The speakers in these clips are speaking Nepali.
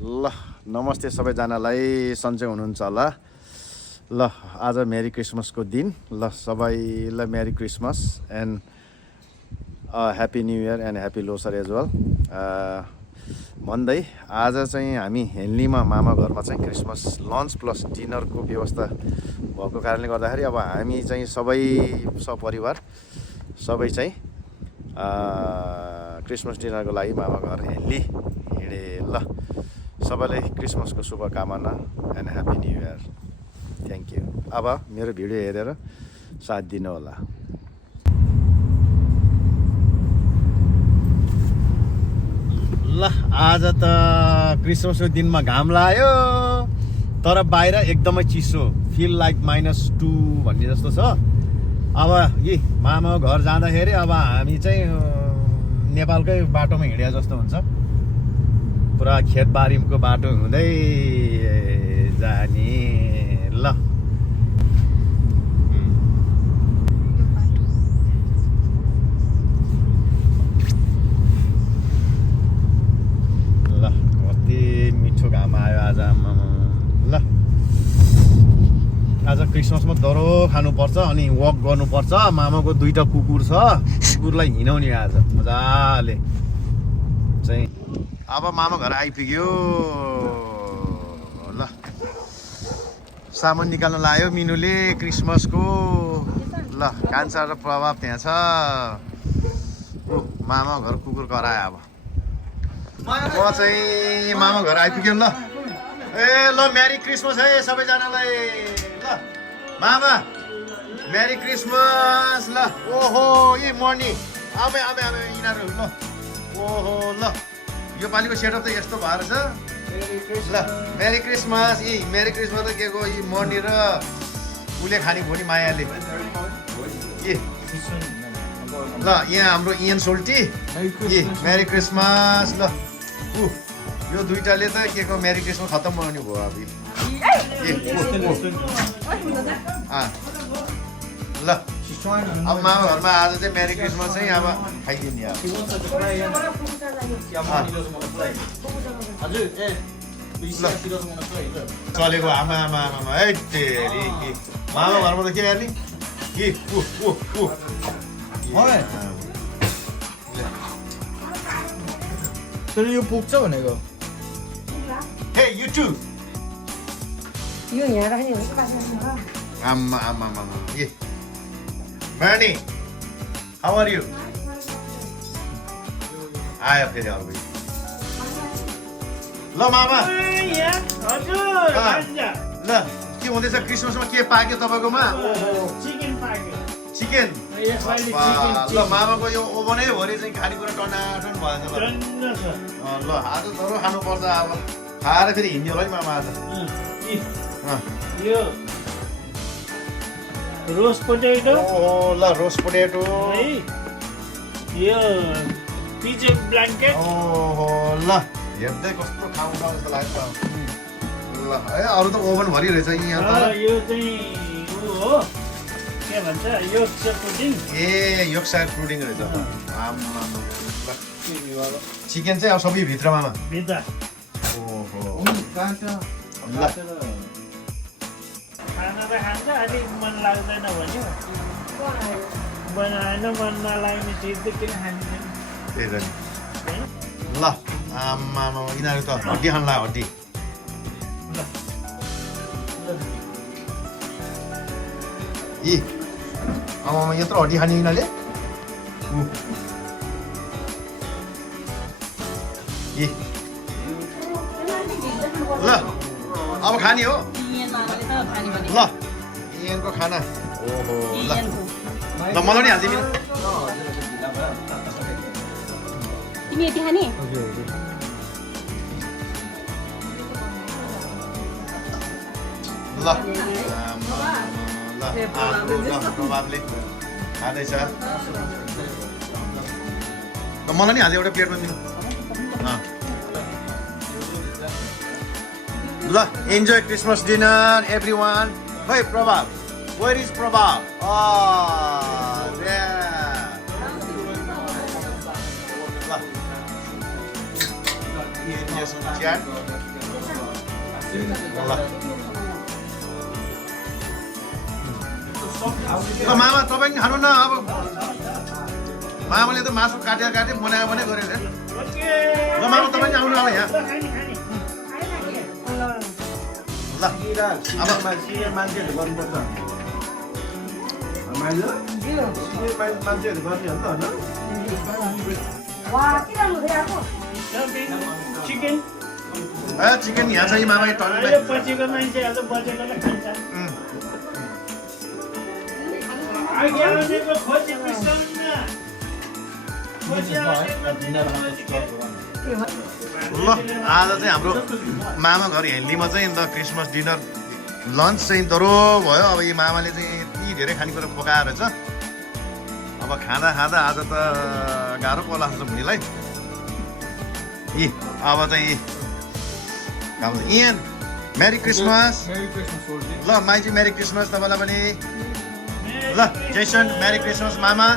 ल नमस्ते सबैजनालाई सन्चै हुनुहुन्छ होला। ल आज मेरी क्रिसमसको दिन। ल सबैलाई merry Christmas and happy new year and happy Losar as well भन्दै आज चाहिँ हामी हेन्लीमा मामा घरमा चाहिँ क्रिसमस लन्च प्लस डिनरको व्यवस्था भएको कारणले गर्दाखेरि अब हामी चाहिँ सबै सपरिवार सबै चाहिँ क्रिसमस डिनरको लागि मामा घर हेन्ली हिँडे। ल सबैलाई क्रिसमसको शुभकामना and happy new year. Thank you. अब मेरो भिडियो हेरेर साथ दिनु होला। ल आज त क्रिसमसको दिनमा घाम लाग्यो तर बाहिर एकदमै चिसो, फिल लाइक -2 भन्ने जस्तो छ। अब यी मामा घर जाँदाखेरि अब हामी चाहिँ नेपालकै बाटोमा हिँडे जस्तो हुन्छ। पुरा खेतबारीको बाटो हुँदै जाने। ल ल कति मिठो घाम आयो आज। ल आज क्रिसमसमा दरो खानुपर्छ अनि वक गर्नुपर्छ। मामाको 2टा कुकुर छ, कुकुरलाई हिँडाउने आज मजाले चाहिँ। अब मामा घर आइपुग्यो। ल सामान निकाल्न लायो मिनुले क्रिसमसको। ल कान्छा र प्रभाव त्यहाँ छ। मामा घर कुकुर करायो। अब म चाहिँ मामा घर आइपुग्यो। ल ए ल मेरी क्रिसमस है सबैजनालाई। ल मामा मेरी क्रिसमस। ल ओहो यी मर्नी आमे यिनीहरू। ल ओहो ल यो पालिको सेटअप त यस्तो भएर छ। ल मेरी क्रिसमस। यी मेरी क्रिसमस त के को यी मर्नी र उसले खाने भोलि मायाले। ए ल यहाँ हाम्रो इयन सोल्टी। ए मेरी क्रिसमस। ल यो 2टाले त के को मेरी क्रिसमस खत्तम बनाउने भयो अब। ल अब मामा घरमा आज चाहिँ मेरी क्रिसमस चाहिँ अब खाइदिने। चलेको आमा आमा आमा है तेरी। मामा घरमा त के गर्ने कि यो पुग्छ भनेको। हे यु टु यो यहाँ राख्ने हो। आमा आमा आमा ए Bernie, how are you? आयो फेरि अर्को। ल मामा ल के हुँदैछ क्रिसमसमा? के पाक्यो तपाईँकोमा? चिकन। ल मामाको यो ओभनै भरि चाहिँ खानेकुरा टनाटन भएछ। ल आज जरो खानुपर्छ। अब खाएर फेरि हिँड्ने होला नि मामा आज। Roast potato. ओ ल रोस्ट पोटेटो। यो पिजन ब्ल्याङ्केट। ओहो ल हेर्दै कस्तो खाउँ जस्तो लाग्छ। ल है अरू त ओभन भरि रहेछ यहाँ त। यो चाहिँ ऊ हो के भन्छ योर्कसायर पुडिङ। ए योर्कसायर पुडिङ रहेछ। चिकन चाहिँ अब सबै भित्रमा भित्र। ओहो ल खाना त खान्छ अलिक मन लाग्दैन भन्यो। बनाएन मन नलाग्ने चिज त किन खान्छ। त्यही त ल आमा यिनीहरू त हड्डी खान लाग्यो। हड्डी यी आमामा यत्रो हड्डी खाने यिनीहरूले। यी ल अब खाने हो। ल इयनको खाना। ओहो ल ल मलाई नि हालिदिनु। तिमी यति खाने? ल प्रभावले खाँदैछ। मलाई नि हाल्यो एउटा प्लेटमा दिनु। ल इन्जोय क्रिसमस डिनर एभ्रिवान। खै प्रभाव वेयर इज प्रभाव? ल च्याट ल मामा तपाईँ पनि खानु न अब मामाले त मासु काटेर बनायो भने गऱ्यो अरे ल मामा तपाईँ पनि आउनु अब यहाँ ल अब मान्छेहरू गर्नुपर्छ मान्छेहरू गर्ने हो नि त होइन चिकन चिकन यहाँ छ यी मामा टन्नै पचेको मान्छेहरू बचेकोलाई खान्छ ल आज चाहिँ हाम्रो मामा घर हेन्लीमा चाहिँ अन्त क्रिसमस डिनर लन्च चाहिँ दरो भयो अब यी मामाले चाहिँ यति धेरै खानेकुरा पकाएर छ अब खाँदा खाँदा आज त गाह्रो पर्ला जस्तो भुइँलाई यी अब चाहिँ यहाँ मेरी क्रिसमस ल माइजी मेरी क्रिसमस तपाईँलाई पनि ल जेसन मेरी क्रिसमस मामा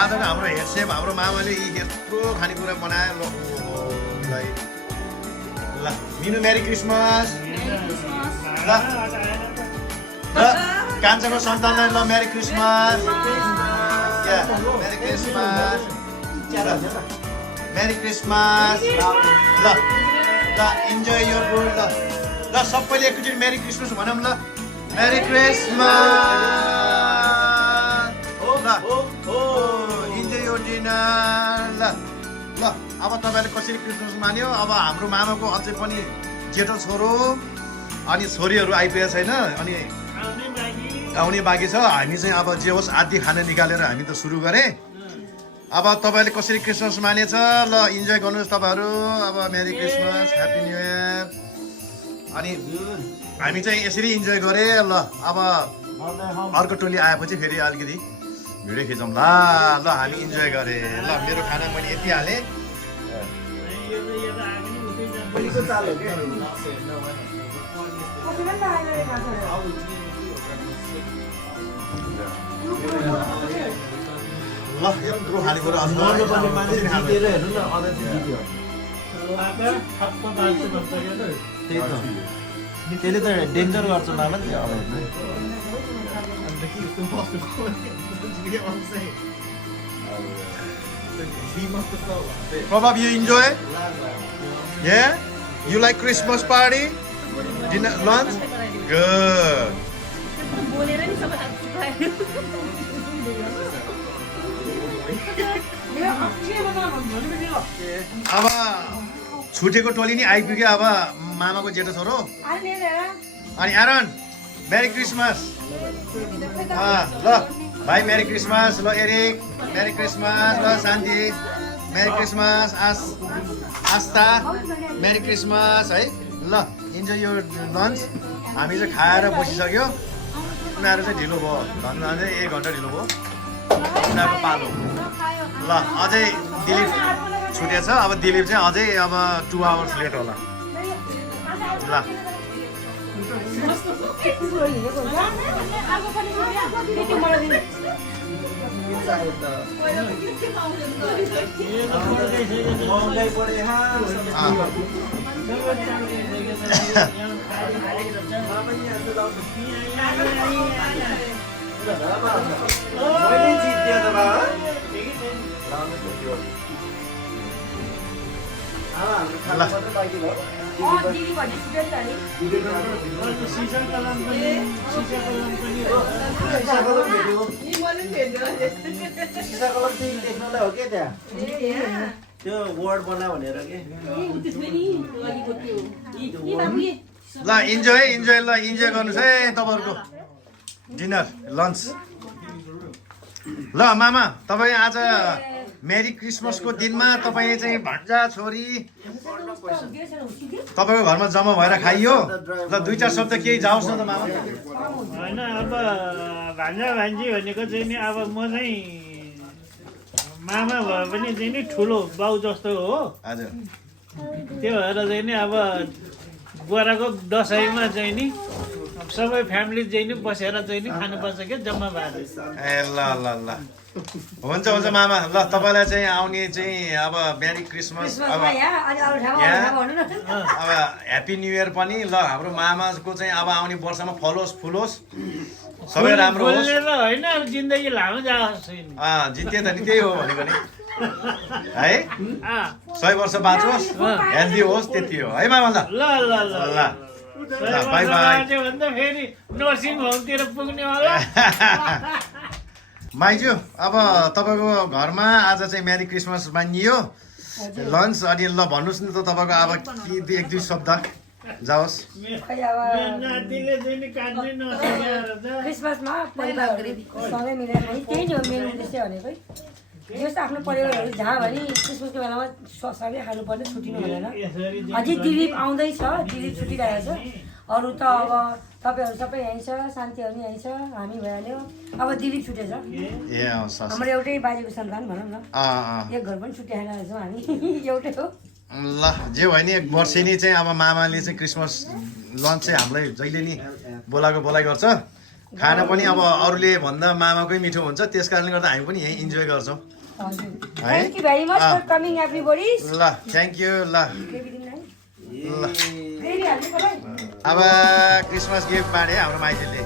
आजको हाम्रो हेडसेप हाम्रो मामाले यी यस्तो खानेकुरा बनायो ल मिनु मेरी क्रिसमस ल कान्छाको सन्तानलाई ल merry Christmas merry Christmas merry Christmas ल ल इन्जोय योर फुड ल सबैले एकचोटि मेरी क्रिसमस भनौँ ल merry Christmas enjoy your dinner ल अब तपाईँले कसरी क्रिसमस मान्यो अब हाम्रो मामाको अझै पनि जेठो छोरो अनि छोरीहरू आइपुगेको छैन अनि आउने बाँकी छ हामी चाहिँ अब जे होस् आदि खाना निकालेर हामी त सुरु गरेँ अब तपाईँले कसरी क्रिसमस मानेछ ल इन्जोय गर्नुहोस् तपाईँहरू अब merry Christmas happy new year अनि हामी चाहिँ यसरी इन्जोय गरेँ ल अब अर्को टोली आएपछि फेरि अलिकति भिडियो खिचौँ ल हामी इन्जोय गरेँ ल मेरो खाना मैले यति हालेँ ल यत्रो खानेकुरा त्यसले त डेन्जर गर्छ मामा नि Probably you enjoy? Yeah? You like Christmas party? Dinner, lunch? Good. अब छुटेको टोली नि आइपुग्यो अब मामाको जेठो छोरो अनि एरन मेरी क्रिसमस ल भाइ मेरी क्रिसमस ल एरिक मेरी क्रिसमस ल शान्ति मेरी क्रिसमस आस्था मेरी क्रिसमस है ल इन्जोय यो लन्च हामी चाहिँ खाएर बसिसक्यो उनीहरू चाहिँ ढिलो भयो भन्दा चाहिँ 1 घन्टा ढिलो भयो उनीहरूको पालो ल अझै दिलीप छुटेछ अब दिलीप चाहिँ अझै अब 2 आवर्स लेट होला ल त्यो वर्ड बना भनेर के ल इन्जोय ल इन्जोय गर्नुहोस् है तपाईँहरूको डिनर लन्च ल मामा तपाईँ आज मेरी क्रिसमसको दिनमा तपाईँ चाहिँ भान्जा छोरी तपाईँको घरमा जम्मा भएर खाइयो ल 2-4 शब्द केही जाओस् न त मामा होइन अब भान्जा भान्जी भनेको चाहिँ नि अब म चाहिँ मामा भए पनि चाहिँ नि ठुलो बाउ जस्तो हो हजुर त्यो भएर चाहिँ नि अब बुहाराको दसैँमा चाहिँ नि सबै फ्यामिली चाहिँ नि बसेर चाहिँ नि खानुपर्छ क्या जम्मा भएर ए ल ल ल हुन्छ हुन्छ मामा ल तपाईँलाई चाहिँ आउने चाहिँ अब मेरी क्रिसमस अब अब ह्याप्पी न्यु इयर पनि ल हाम्रो मामाको चाहिँ अब आउने वर्षमा फलोस् फुलोस् सबै राम्रो होस् बोल्ने त होइन अब जिन्दगी लामो जाओस् जित्ते त नि त्यही हो भनेको नि है 100 वर्ष बाँचोस् हेल्दी होस् त्यति हो है मामा ल ल ल ल ल बाई बाई भन्दा फेरि नर्सिङ होमतिर पुग्ने होला माइजू अब तपाईँको घरमा आज चाहिँ मेरी क्रिसमस मानियो लन्च अनि ल भन्नुहोस् न त तपाईँको अब के एक दुई शब्द जाओस् नातिले चाहिँ नि काट्नै नसकेर क्रिसमसमा परिवारहरू सँगै मिलेर पनि त्यही नै हो मेरो उद्देश्य भनेकै जस्तो आफ्नो परिवारहरू जहाँ भने क्रिसमसको बेलामा सँगै खानुपर्ने छुट्टिनु हुँदैन अझै दिलीप आउँदैछ दिलीप छुटिरहेको छ अरू त अब तपाईँहरू सबै यहीँ छ शान्तिहरू यहीँ छ हामी भइहाल्यो अब दिलीप छुटेछ ए हाम्रो एउटै बाजेको सन्तान भनौँ न एक घर पनि छुट्याएर छौँ हामी एउटै हो ल जे भयो नि वर्षेनी चाहिँ अब मामाले चाहिँ क्रिसमस लन्च चाहिँ हामीलाई जहिले नि बोलाइ गर्छ खाना पनि अब अरूले भन्दा मामाकै मिठो हुन्छ त्यस कारणले गर्दा हामी पनि यहीँ इन्जोय गर्छौँ thank you very much for coming everybody ल थ्याङ्क यू ल अब क्रिसमस गिफ्ट बाँडे हाम्रो माइतीले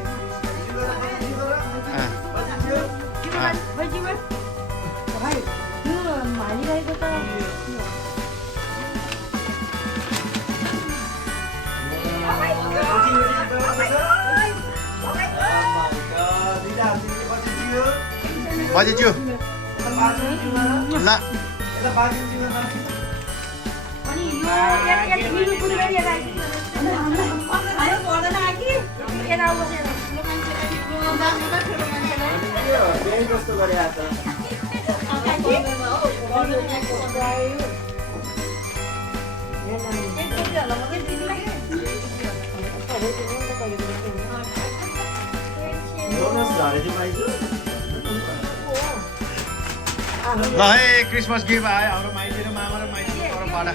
हालिरहेको त बजेज्यू ल अनि यो मिल्नु पुग्यो भने यता कस्तो गरे आज ल है क्रिसमस गिफ्ट आयो हाम्रो माइती र मामा र माइतीको तर्फबाट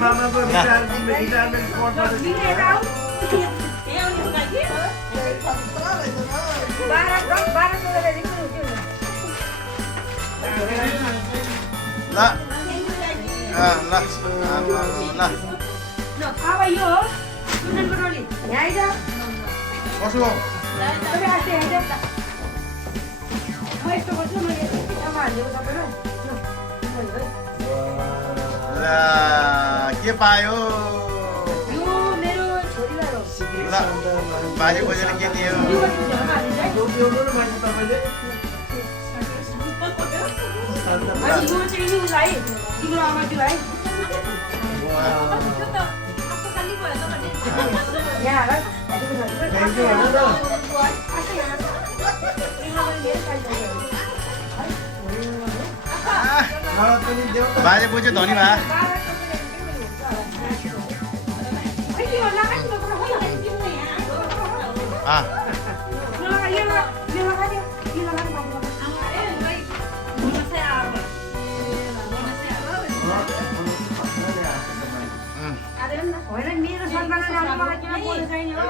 मामाको रिटायरमेन्ट कोर्टमा अब यो कसो हो म यस्तो गर्छु म यस्तो हालिदिएको सबैलाई ल के पायो यो मेरो छोरीलाई हो ल बाजे बोजेले के दियो यो चाहिँ नि उसलाई तिम्रो आमाजीलाई यहाँ बाजे बोजू धनी भए होइन मेरो सन्तानलाई मलाई किन बोल्नु चाहिने हो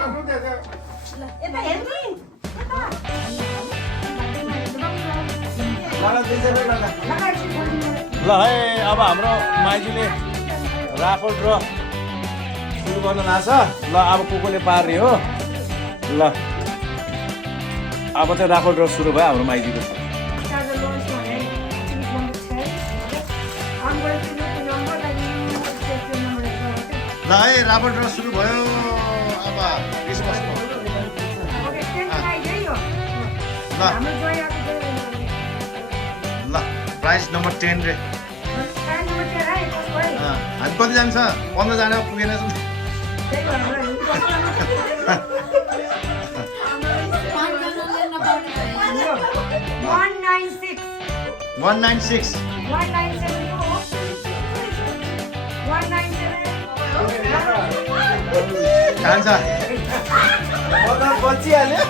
यता हेर्नु ल है अब हाम्रो माइतीले राफल ड्र सुरु गर्न लाग्छ ल अब कोले पार्ने हो ल अब चाहिँ राफल ड्र सुरु भयो हाम्रो माइतीको ल है राफल ड्र सुरु भयो अब क्रिसमसको ल ल प्राइस नम्बर 10 रे हामी कति जान्छ 15 जना पुगेन छौँ 196 खान्छ बचिहाल्यो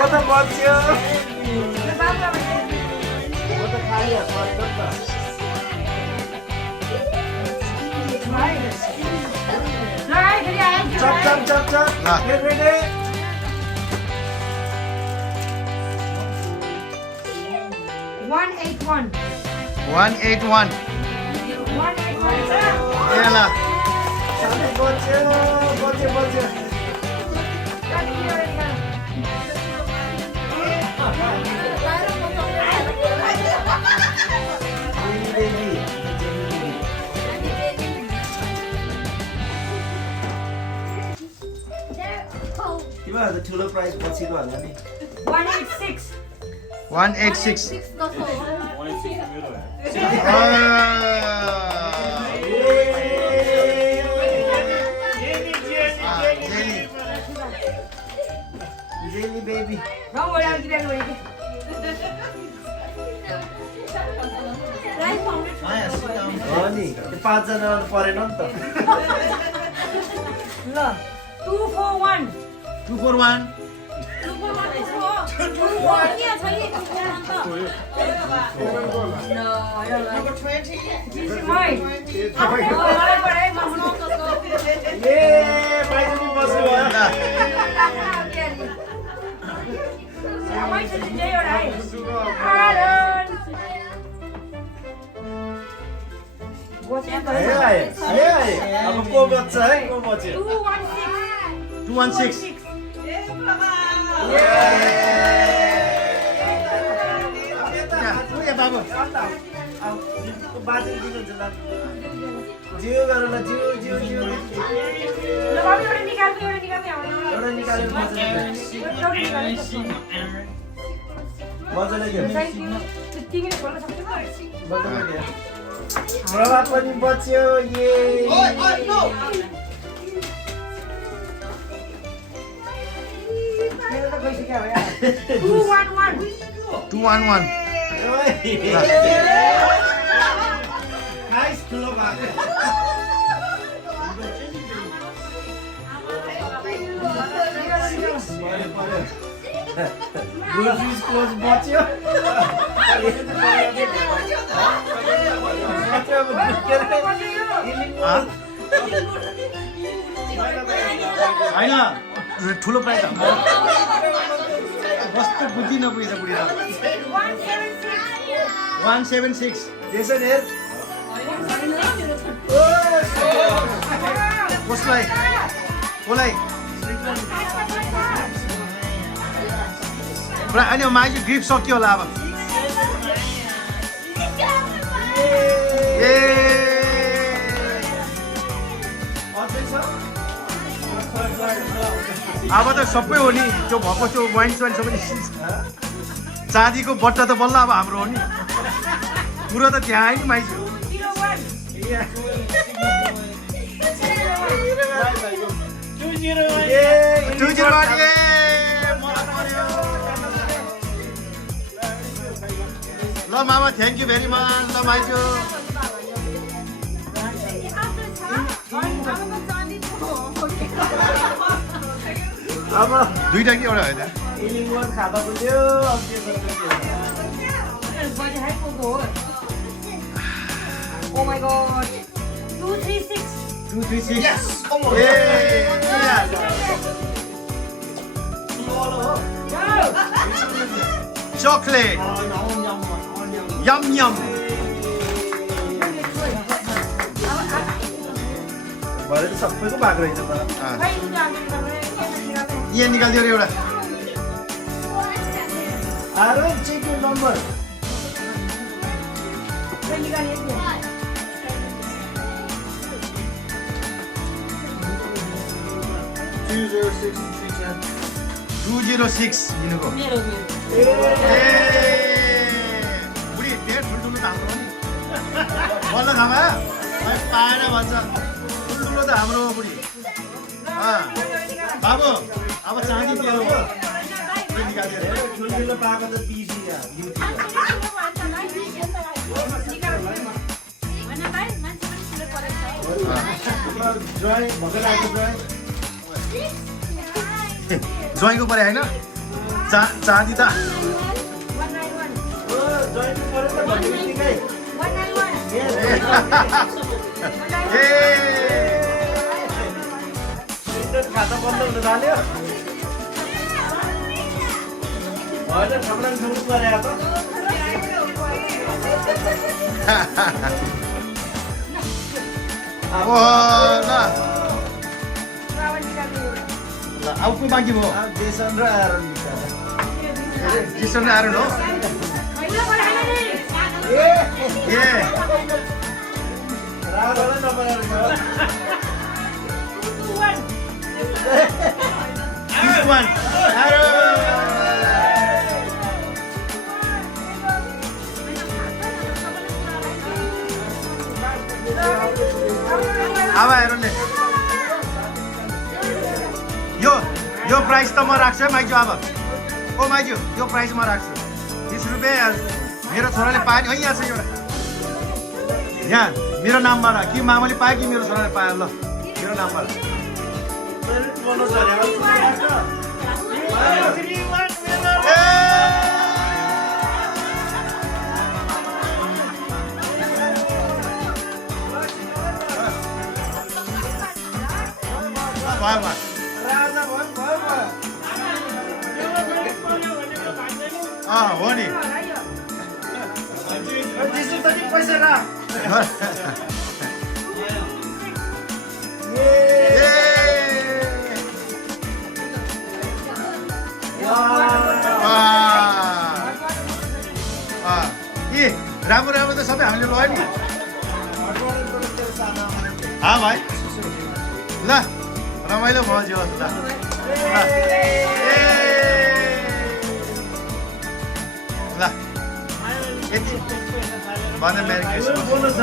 त बच्यो बाबु अब म त खाइहाल्छु अन्त त ल आयो फेरि आयो चप चप चप चप ल। Get ready. 181 181 ए ल साथै बच्यो बच्यो बच्यो तिमीहरू त ठुलो प्राइज पछिको होला नि 186 186 jelly baby Don't worry, I'll give everybody. हो नि त्यो 5 जना परेन नि त ल 241 241 Number 20. This is mine. मलाई पढाइ ए प्राइज पनि बस्नु भयो आयो आयो आयो आयो अब को बच्छ है को बच्यो 216 बाबु बाजे दिनुहुन्छ ल जिउ गर ल जिउ जिउ जिउ एउटा निकालेर मजाले दियो मजाले दियो प्रभाव पनि बच्यो ये नाइस ठुलो भएको गुरुजी's close बच्यो होइन ठुलो प्राइज कस्तो बुद्धि नपुगेछ बुढी 176 त्यसो हेर कसलाई कसलाई अनि माइजू ग्रिप सक्यो होला अब ए अब त सबै हो नि त्यो भएको त्यो वाइन स्वाइन सबै चाँदीको बट्टा त बल्ल अब हाम्रो हो नि कुरो त त्यहाँ आयो नि माइजू 201 ल मामा थ्याङ्क यू भेरी मच ल माइजू अब दुईटा कि एउटा होइन इलिङवन खाँदा पुग्यो अब के Oh my god. 236. 236 Yes, come on. chocolate yum yum भरे त सबैको भएको रहेछ त यहाँ निकालिदियो रे एउटा आरो चेक योर नम्बर टू 206 लिनुको बुढी धेरै ठुल्ठुलो त हाम्रो हो नि बल्ल खामा पाएन भन्छ ठुल्ठुलो त हाम्रो हो बुढी बाबु अब चाँदी दिएर हो निकालिदिएर ठुल्ठुलो पाएको त बिजी ड्राई भर्खर आएको ड्राई ज्वाइँको परे होइन चाँदी त जयन्ती पऱ्यो त भन्ने बित्तिकै ए खाता बन्द हुन थाल्यो होइन ठमलाङ ठुङ्गु परे त ओ ल ल अब को बाँकी भयो जेसन र आरोन बिचरा जिसन र आरोन हो ए ए रावणलाई नपराएर This one. Aaron. अब हेर्नुले यो प्राइस त म राख्छु है माइजू अब ओ माइजू यो प्राइस म राख्छु 20 रुपियाँ मेरो छोराले पायो नि यहाँ छ एउटा यहाँ मेरो नामबाट कि मामाले पायो कि मेरो छोराले पायो ल मेरो नामबाट बोनस अरे भयो राजा भयो हो नि जिसु त नि पैसा रा राम्रो राम्रो त सबै हामीले लग्यो नि भाइ ल रमाइलो भयो जीवन ल ल यति भन्दा मेरी क्रिसमस बोनस